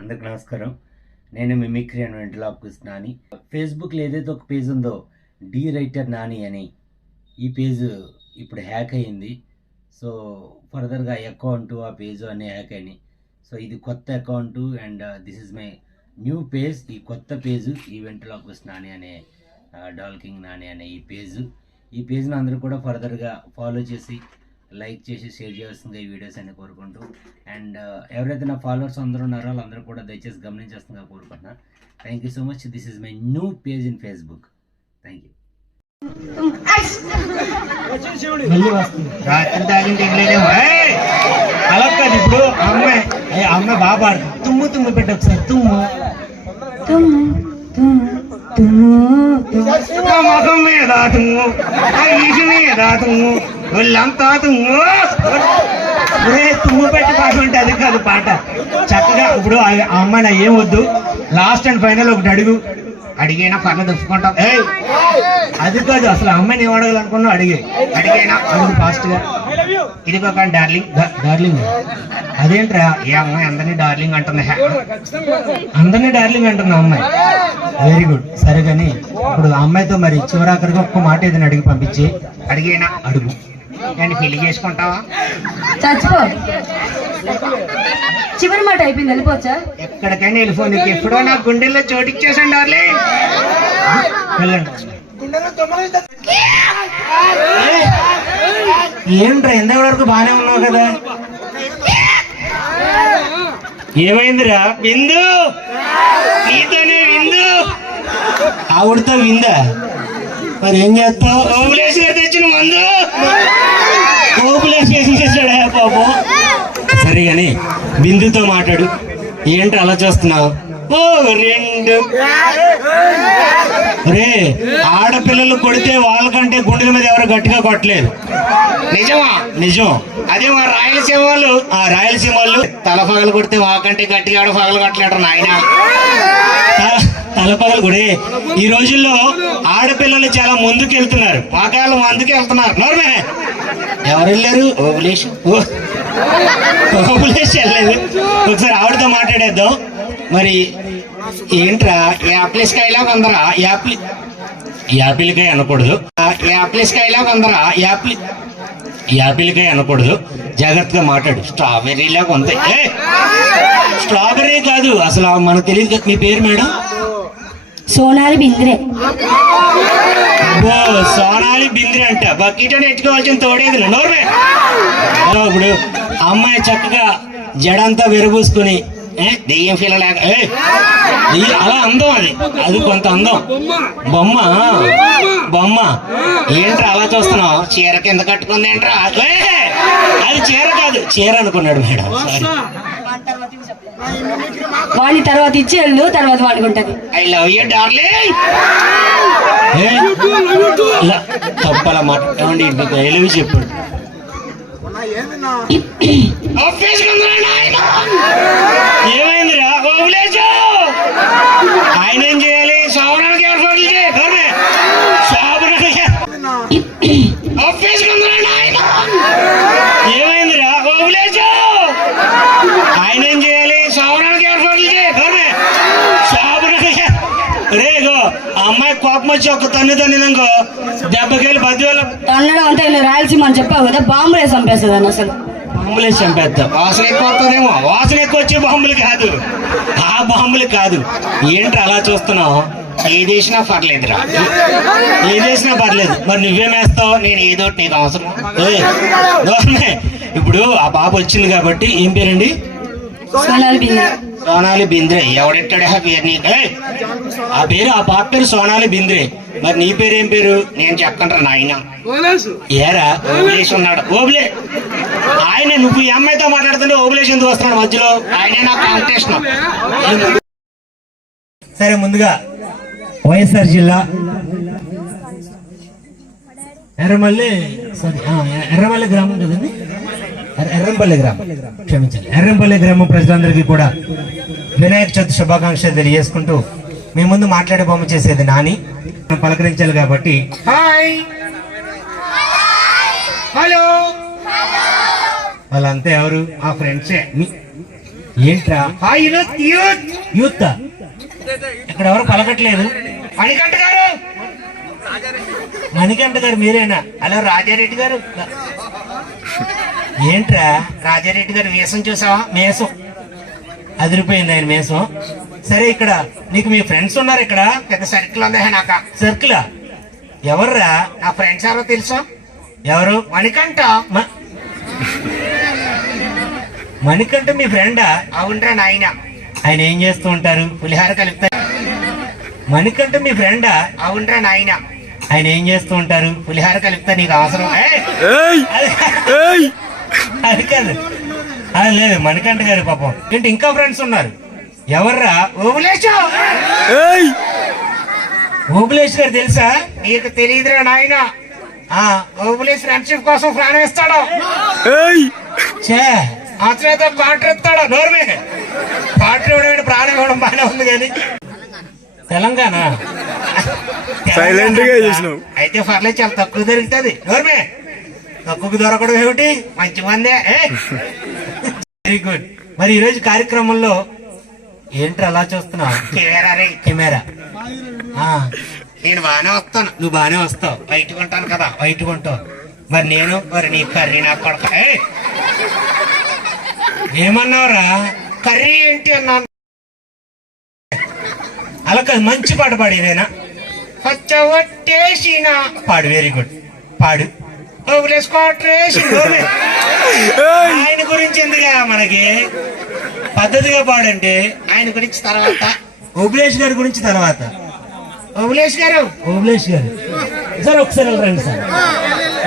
అందరికి నమస్కారం. నేను మిమిక్రీ అండ్ వెంటలాప్స్ నాని. ఫేస్బుక్లో ఏదైతే ఒక పేజ్ ఉందో డి రైటర్ నాని అని ఈ పేజ్ ఇప్పుడు హ్యాక్ అయింది. సో ఫర్దర్గా అకౌంట్ ఆ పేజ్ అనే హ్యాక్ అయినాయి. సో ఇది కొత్త account and this is my new page ఈ కొత్త పేజ్ ఈ వెంటలాప్స్ నాని అనే uh, డాల్కింగ్ నాని అనే ఈ పేజ్. ఈ పేజ్ని అందరూ కూడా ఫర్దర్గా ఫాలో చేసి లైక్ చేసి షేర్ చేయాల్సిందిగా ఈ వీడియోస్ అన్ని కోరుకుంటూ. అండ్ ఎవరైతే నా ఫాలోవర్స్ అందరూ ఉన్నారో వాళ్ళందరూ కూడా దయచేసి గమనించేస్తుందిగా కోరుకుంటున్నా. Thank you so much this is my new page in Facebook thank you రాత్రి తాగింటి అలా కాదు ఇప్పుడు. ఆ అమ్మాయి అమ్మాయి బాగా పాడుతుంది. తుమ్ము తుమ్ము పెట్టు ఒకసారి. తుమ్ము. తుమ్ము తుమ్ము తుమ్ము ముఖం మీద తుమ్ము. మీద తుమ్ము. ఒళ్ళంతా తుమ్ము ఒరే తుమ్ము పెట్టి పాట ఉంటే అది కాదు పాట. చక్కగా ఇప్పుడు అమ్మాయి నా ఏం వద్దు. లాస్ట్ అండ్ ఫైనల్ ఒకటి అడుగు. అడిగైనా పర్లేదు ఒప్పుకుంటాం. ఏ అది కాదు అసలు అమ్మాయిని ఏం అడగాలనుకున్నావు అడిగే. అడిగైనా? అడుగు ఫాస్ట్గా. ఇది ఒక డార్లింగ్ డార్లింగ్ అదేంట్రా? ఏ అమ్మాయి అందరినీ డార్లింగ్ అంటుంది. అందరినీ డార్లింగ్ అంటుంది అమ్మాయి. వెరీ గుడ్ సరే కానీ ఇప్పుడు అమ్మాయితో మరి చివరాఖరిగా ఒక్క మాట ఏదైనా అడిగి పంపించి అడిగేనా? అడుగు. నేను పెళ్ళి చేసుకుంటావా? చచ్చిపో. చివరి మాట అయిపోయింది వెళ్ళిపోవచ్చా ఎక్కడికైనా వెళ్ళిపో నీకు ఎప్పుడో నా గుండెల్లో చోటిచ్చేసాను డార్లింగ్. వెళ్ళండి ఏంట్రా ఎంత వరకు బాగానే ఉన్నావు కదా? ఏమైందిరా? విందు! నీతోనే విందు! ఆవిడతో విందా? మరి ఏం చేస్తావు? తెచ్చిన మందు! సరే కానీ బిందుతో మాట్లాడు. ఏంటి అలా చూస్తున్నావు? ఓ రెండు. రే ఆడపిల్లలు కొడితే వాళ్ళకంటే గుండెల మీద ఎవరు గట్టిగా కొట్టలేదు నిజమా? నిజం. అదే మా రాయలసీమ వాళ్ళు. ఆ రాయలసీమ వాళ్ళు తల పగలు కొడితే వాళ్ళకంటే గట్టిగా ఆడ పగలు కొట్టలేడు నాయన. తలపగలు గుడి. ఈ రోజుల్లో ఆడపిల్లలు చాలా ముందుకు వెళ్తున్నారు పాకాలు అందుకే వెళ్తున్నారు. నోర్మే. ఎవరు వెళ్ళారు? ఓబులేష్. ఓబులేష్ వెళ్ళలేదు. ఒకసారి ఆవిడతో మాట్లాడేద్దాం. మరి ఏంట్రా? యాప్లిస్ కాయలా కొందరా యాప్లి యాపిల్కాయ అనకూడదు. యాప్లిస్ కాయలా కొందరా యాప్లి యాపిల్కాయ అనకూడదు. జాగ్రత్తగా మాట్లాడు. స్ట్రాబెర్రీలా కొంత ఏ! స్ట్రాబెర్రీ కాదు. అసలు మనకు తెలియదు కదా మీ పేరు మేడం? సోనాలి బింద్రే. సోనాలి బింద్రి అంట. బకెట్ అని ఎట్టుకోవాల్సిన తోడేది నోర్మే. హలో, ఇప్పుడు అమ్మాయి చక్కగా జడంతా విరబూసుకుని ఏ దెయ్యం ఏ దెయ్యం- అలా అందం అది. అది కొంత అందం. బొమ్మ బొమ్మ. ఏంట్రా అలా చూస్తున్నావు? చీర కింద కట్టుకుంది ఏంట్రా? అది చీర కాదు. చీర అనుకున్నాడు మేడం. సారీ వాడిని తర్వాత ఇచ్చి వెళ్ళు తర్వాత వాడుకుంటది. ఐ లవ్ యూ డార్లింగ్ తప్పల మాట. ఎలివి చెప్పండి ఒప్పేసుకుందిరా వచ్చి ఒక తన్ను తన్నినంగో దెబ్బకెళ్ళి పదివేల. తన్నడం ఇలా రాయలసీమ అని చెప్పావు కదా బాంబు వేసి చంపేస్తుంది అని అసలు. బాంబులే చంపేద్దాం వాసన ఎక్కువ వస్తుందేమో వాసన ఎక్కువ వచ్చే బాంబులు కాదు. ఆ బాంబులు కాదు. ఏంటి అలా చూస్తున్నావు? ఏ చేసినా పర్లేదురా. ఏ చేసినా పర్లేదు. మరి నువ్వేమేస్తావు నేను ఏదో నీకు అవసరం. ఇప్పుడు ఆ పాప వచ్చింది కాబట్టి ఏం పేరండి? సోనాలి సోనాలి బింద్రే ఎవడెట్టాడు ఆ పేరు నీకు ఆ పేరు ఆ పాప పేరు సోనాలి బింద్రే. మరి నీ పేరు ఏం పేరు? నేను చెప్పంటారా నాయన. ఏరా? ఓబులేష్ ఉన్నాడు. ఓబులే. ఆయన నువ్వు ఈ అమ్మాయితో మాట్లాడుతుంటే ఓబులేష్ ఎందుకు వస్తున్నాడు మధ్యలో? ఆయనే నా కాంపిటీషన్ సరే ముందుగా వైఎస్ఆర్ జిల్లా ఎర్రమల్లి సారీ ఎర్రమల్లి గ్రామం కదండి? ఎర్రంపల్లి గ్రామం. క్షమించాలి ఎర్రంపల్లి గ్రామం ప్రజలందరికీ కూడా వినాయక చవితి శుభాకాంక్షలు తెలియజేసుకుంటూ మీ ముందు మాట్లాడే బొమ్మ చేసేది నాని. పలకరించాలి కాబట్టి హాయ్. హలో. వాళ్ళంతా ఎవరు? ఆ ఫ్రెండ్సే. ఏంట్రా? Youth youth. యూత్. ఇక్కడ ఎవరు పలకట్లేదు? మణికంఠ గారు. మణికంఠ గారు మీరేనా? హలో రాజారెడ్డి గారు. ఏంట్రా? రాజారెడ్డి గారు వేసం చూసావా? మేసం. అదిరిపోయింది ఆయన మేసం. సరే ఇక్కడ నీకు మీ ఫ్రెండ్స్ ఉన్నారు ఇక్కడ? పెద్ద సర్కిల్ ఉంది నాక. సర్కిల్? ఎవర్రా? నా ఫ్రెండ్స్ ఎవరో తెలుసా? ఎవరు? మణికంఠ. మణికంఠ మీ ఫ్రెండా? అవునరా నాయన. ఆయన ఏం చేస్తూ ఉంటారు? పులిహార కలుపుతారు మణికంఠ మీ ఫ్రెండా? అవునరా నాయన. ఆయన ఏం చేస్తూ ఉంటారు? పులిహార కలుపుతా నీకు అవసరం. ఏయ్! అది కాదు. అది లేదు మణికంఠ గారి పాపం. ఏంటి ఇంకా ఫ్రెండ్స్ ఉన్నారు? ఎవర్రా? ఓబులేశు ఓబులేష్ గారు తెలుసా? నీకు తెలియదురా నాయన. ఆ. ఓబులేశ్ ఫ్రెండ్షిప్ కోసం ప్రాణం ఇస్తాడు చే ఆశ్రయతో పాటలు ఇస్తాడు నోర్మే. పాటలు ఇవ్వడం ప్రాణం ఇవ్వడం బాగానే ఉంది కానీ. తెలంగాణ. సైలెంట్గా చేసినావు. అయితే పర్లేదు చాలా తక్కువ దొరుకుతుంది. నోర్మే. తక్కువకు దొరకడం ఏమిటి? మంచి మందే. వెరీ గుడ్ మరి ఈరోజు కార్యక్రమంలో ఏంటి అలా చూస్తున్నావు? కెమెరా రే. కెమెరా. ఆ, నేను బాగానే వస్తాను. నువ్వు బాగానే వస్తావు. బయటకు ఉంటాను కదా. బయట కొంటావు మరి నేను మరి నీ కర్రీ నా కొడక. ఏయ్! ఏమన్నావురా? కర్రీ ఏంటి అన్నాను. అలా కాదు మంచి పాట పాడు ఇదేనా పచ్చవట్టేసిన పాడు వెరీ గుడ్ పాడు. ఆయన గురించి ఎందుగా మనకి? పద్ధతిగా పాడంటే ఆయన గురించి తర్వాత. ఓబులేష్ గారి గురించి తర్వాత. ఓబులేశ్ గారు. ఓబులేష్ గారు. సార్ ఒకసారి రండి సార్.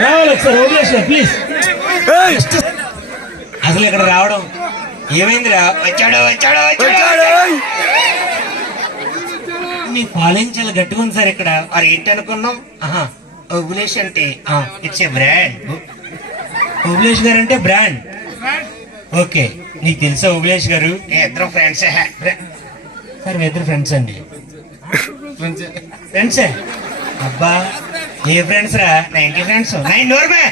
రావాలి ఒకసారి ఓబులేష్ గారు ప్లీజ్ అసలు ఇక్కడ రావడం ఏమైందిరా? వచ్చాడు వచ్చాడు వచ్చాడు మీ ఫాలోయింగ్ చాలా గట్టిగా ఉంది సార్ ఇక్కడ. మరి ఏంటి అనుకున్నాం? ఆహా. ఓబులేశ్ అంటే. ఇట్స్ ఏ బ్రాండ్ ఓబులేష్ గారు అంటే బ్రాండ్ ఓకే నీకు తెలుసా ఓబులేష్ గారు? ఇద్దరు ఫ్రెండ్స్ సార్ మీ ఇద్దరు ఫ్రెండ్స్ అండి. ఫ్రెండ్సే అబ్బా ఏ ఫ్రెండ్స్ రా? నైన్టీ ఫ్రెండ్స్ నైన్ నోర్మే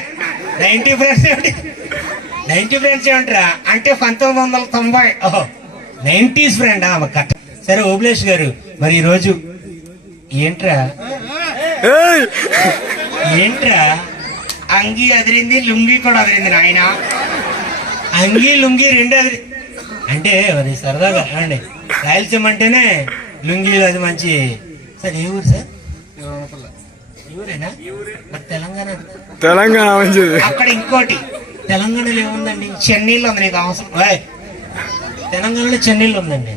నైన్టీ ఫ్రెండ్స్ ఏమిటి? నైన్టీ ఫ్రెండ్స్ ఏమిట్రా? అంటే పంతొమ్మిది వందల తొంభై. ఓహో నైన్టీస్ ఫ్రెండ్ కట్ట సరే ఓబులేష్ గారు మరి ఈ రోజు ఏంట్రా? ఏంట్రా అంగి అదిరింది లుంగి కూడా అదిరింది నాయన. అంగి లుంగి రెండు అది అంటే అది సరదాగా అండి. రాయలసీమ అంటేనే లుంగీలు అది మంచి. సార్ ఏ ఊరు సార్? ఊరేనా తెలంగాణ. తెలంగాణ మంచిది. అక్కడ ఇంకోటి. తెలంగాణలో ఏముందండి? చెన్నీళ్ళు ఉంది నీకు అవసరం. తెలంగాణలో చెన్నైలో ఉందండి.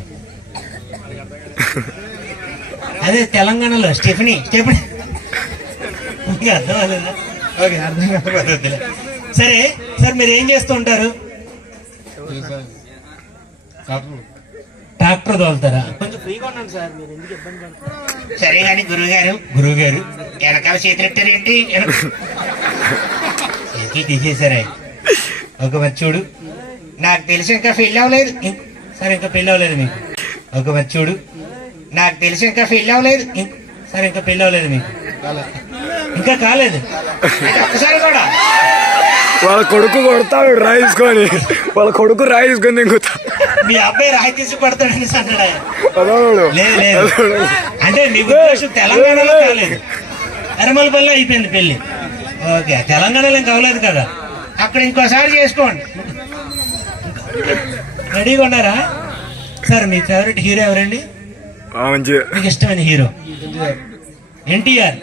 అదే తెలంగాణలో స్టెఫనీ స్టెఫనీ. అర్థం అవ్వలేదా ఓకే అర్థం కాకపోతే. సరే సార్ మీరు ఏం చేస్తూ ఉంటారు? ట్రాక్టర్ తోలుతారా? కొంచెం ఫ్రీగా ఉన్నాను సార్ మీరు ఎందుకు ఇబ్బంది పడతారు? సరే గాని గురువు గారు గురువు గారు వెనకాల చేతులెట్టారేంటి చేతులు తీసేశారా. ఒక మరి చూడు. నాకు తెలిసి ఇంకా ఫెయిల్ అవ్వలేదు. సరే ఇంకా పెళ్ళి అవ్వలేదు మీకు. ఒక మరి చూడు. నాకు తెలిసి ఇంకా ఫెయిల్ అవ్వలేదు. సరే ఇంకా పెళ్ళి అవ్వలేదు మీకు. ఇంకా కాలేదు. ఒక్కసారి కూడా. వాళ్ళ కొడుకు కొడతాడు రాయించుకొని వాళ్ళ కొడుకు రాయించుకొని దింగుతా మీ అబ్బాయి రాయి తీసి పడతాడని లేదు అంటే మీ ఉద్దేశం తెలంగాణలో కాలేదు. ఎర్రమలపల్లి అయిపోయింది పెళ్ళి ఓకే తెలంగాణలో ఇంకా అవ్వలేదు కదా. అక్కడ ఇంకోసారి చేసుకోండి. రెడీగా ఉన్నారా? సార్ మీ ఫేవరెట్ హీరో ఎవరండి? మీకు ఇష్టమైన హీరో ఎన్టీఆర్.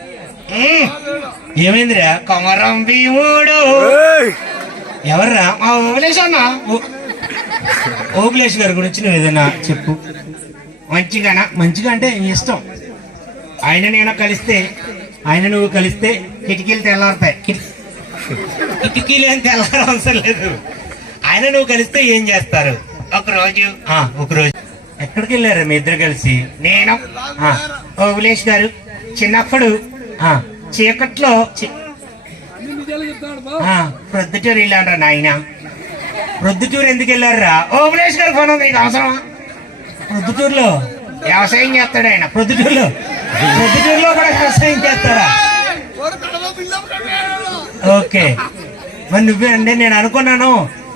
ఏమైందిరా? కొమరం భీముడు! ఎవర్రా? మా ఓబులేశ్ ఓ- ఓబులేష్ గారి గురించి నువ్వు ఏదైనా చెప్పు. మంచిగానా? మంచిగా అంటే ఇష్టం. ఆయన నేను కలిస్తే ఆయన నువ్వు కలిస్తే కిటికీలు తెల్లారుతాయి. కిటి- కిటికీలు ఏం తెల్లారం అవసరం లేదు. ఆయన నువ్వు కలిస్తే ఏం చేస్తారు? ఒక రోజు ఆ ఒకరోజు. ఎక్కడికి వెళ్ళారా మీ ఇద్దరు కలిసి? నేను. ఆ, ఓబులేష్ గారు చిన్నప్పుడు చీకట్లో ప్రొద్దుటూరు వెళ్ళాడు నాయన. ప్రొద్దుటూరు ఎందుకు వెళ్ళారా ఓబులేష్ గారు ఫోన్ ఉంది అవసరమా? ప్రొద్దుటూరులో వ్యవసాయం చేస్తాడు ఆయన ప్రొద్దుటూరులో. ప్రొద్దుటూరులో కూడా వ్యవసాయం చేస్తారా ఓకే. మరి నువ్వే అంటే నేను అనుకున్నాను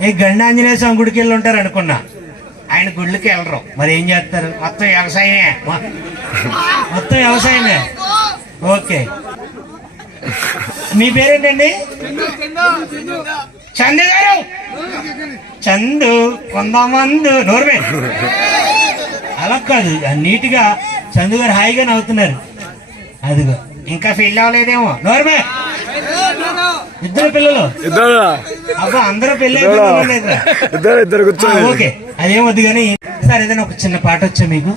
ఈ గండాంజనేయ స్వామి గుడికి వెళ్ళి ఉంటారు అనుకున్నా. ఆయన గుళ్ళకి వెళ్ళరు. మరి ఏం చేస్తారు? మొత్తం వ్యవసాయమే. మొత్తం వ్యవసాయమే. ఓకే. మీ పేరేంటండి? చందు గారు! చందు కొందమందు నోర్మే. అలా కాదు నీట్గా చందు గారు హాయిగా నవ్వుతున్నారు. అదిగో ఇంకా పెళ్ళి అవ్వలేదేమో నోర్మే! ఇద్దరు పిల్లలు. ఇద్దరు. అబ్బా అందరూ పెళ్ళి ఇద్దరు. ఓకే. అదేం వద్దు కానీ సార్ ఏదైనా ఒక చిన్న పాట వచ్చా మీకు?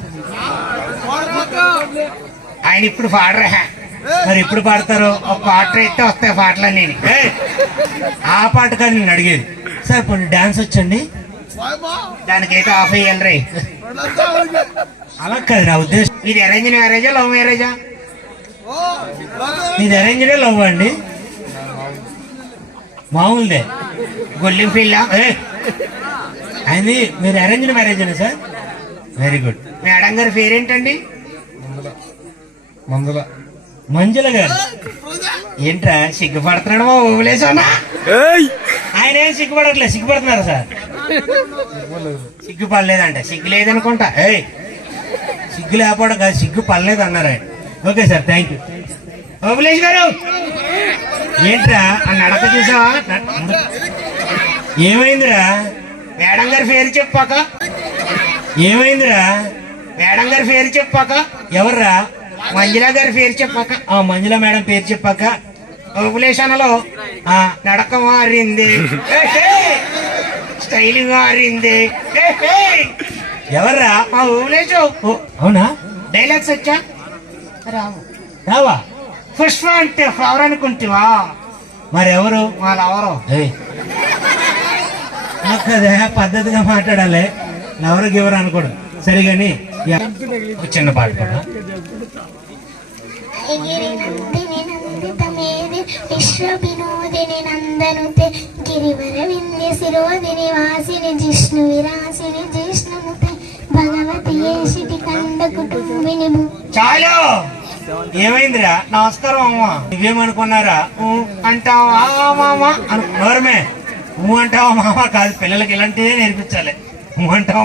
ఆయన ఇప్పుడు పాడరా. మరి ఎప్పుడు పాడతారు? ఒక పాట అయితే వస్తాయి పాటలన్నీ. ఆ పాట కాదు నేను అడిగేది. సార్ కొన్ని డాన్స్ వచ్చండి. దానికైతే ఆఫ్ అయ్యాలి రే అలా కాదు నా ఉద్దేశం. ఇది అరేంజ్ మ్యారేజా లవ్ మ్యారేజా ఇది అరేంజ్డే లవ్ అండి? మామూలుదే. గొల్లిం పిల్ల అది మీరు అరేంజ్డ్ మ్యారేజ్ అనే సార్? వెరీ గుడ్ మేడం గారి పేరేంటండి? మందుల మంజుల గారు. ఏంట్రా సిగ్గుపడుతున్నాడు మా ఆయన ఏం సిగ్గుపడట్లేదు సిగ్గుపడుతున్నారు సార్? సిగ్గుపడలేదంట. సిగ్గు లేదనుకుంటా ఏయ్! సిగ్గు లేకపోవడం కాదు సిగ్గు పడలేదు అన్నారు ఆయన. Okay sir thank you Obulesh గారు! ఏంట్రా ఆ నడక చూసావా? ఏమైందిరా? మేడం గారి పేరు చెప్పాక? ఏమైందిరా? మేడం గారి పేరు చెప్పాక? ఎవర్రా? మంజుల గారి పేరు చెప్పాక ఆ మంజుల మేడం పేరు చెప్పాక ఓబులేషన్లో ఆ నడక మారింది స్టైల్ మారింది. ఎవర్రా? మా ఓ, అవునా? డైలాగ్స్ వచ్చా? రావు. రావా? పుష్ప అంటే ఫ్లవర్ అనుకుంటావా? మరి ఎవరు వాళ్ళెవరు అదే పద్ధతిగా మాట్లాడాలి. ఎవరు గివరు అనుకోడు. సరే కానీ ఒక చిన్న పాట విశ్వవినోదిని నందనుతే గిరివర వింధ్య శిరోదిని వాసిని జిష్ణు విరాసిని జిష్ణుముతే భగవతి ఏషిటి కండ కుటుంబిని ము- చాలు. ఏమైందిరా? నమస్కారం అమ్మ. నువ్వేమనుకున్నారా? అంటావా మామ? అనుకున్నారమే అంటావా మామ? కాదు పిల్లలకి ఇలాంటివే నేర్పించాలి. అంటావా